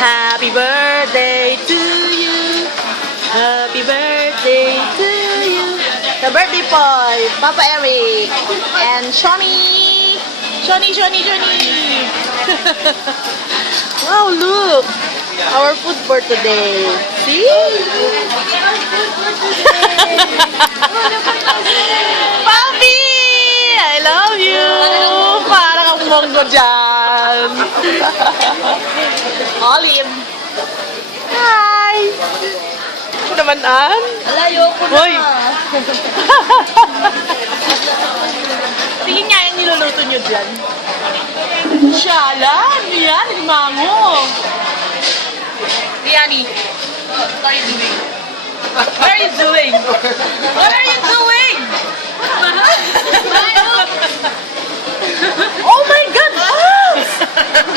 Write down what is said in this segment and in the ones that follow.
Happy birthday to you. Happy birthday to you. The birthday boy, Papa Eric. And Shoni. Shoni. Wow, look. Our food for today. See? Papi! I love you! Parang ang monggo dyan. Olive. Hi! Naman, Ann? Alayo ko na. Hoy! Tingin nga yung niluluto nyo dyan. Shala! Ano yan? Limango! Riani, what are you doing? What are you doing? What are you doing? Oh my God!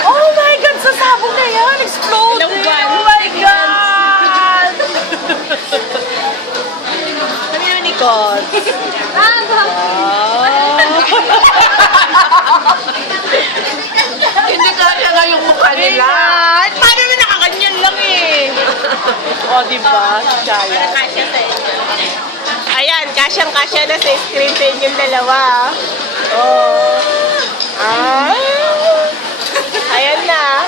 Oh my God! Sasabog na yan! Explode! Oh my God! Ano yun, Nicole? Hindi kaya nga yung mukha nila. Paano na nakaganyan lang eh? O, diba? Chala. Kasya sa inyo. Ayan, kasyang-kasya na sa screen sa inyong dalawa. Oh. Ah. Ayan na.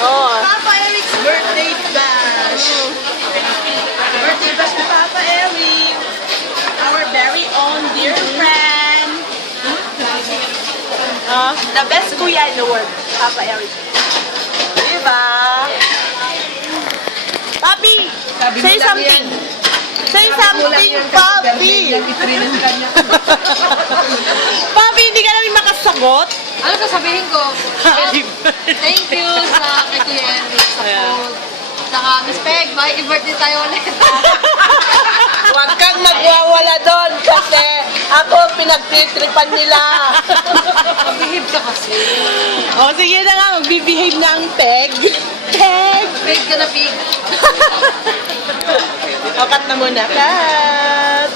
Oh. Papa Eric's birthday bash. Birthday bash ni Papa Eric. Our very own dear friend. The best kuya in the world, Papa Eric. Diba? Papi, say something. Say something, Papi. Papi, hindi ka namin makasagot. Ano sasabihin ko? Thank you sa kay Kuya Eric sa food. Saka, Miss Peg, makikibirthday tayo ulit. Huwag kang magwawala doon kasi ako pinagtitripan nila. Behave ka kasi. O, sige na nga, magbibehave na ang peg. Peg! Peg ka na, pig. O, cut na muna. Cut!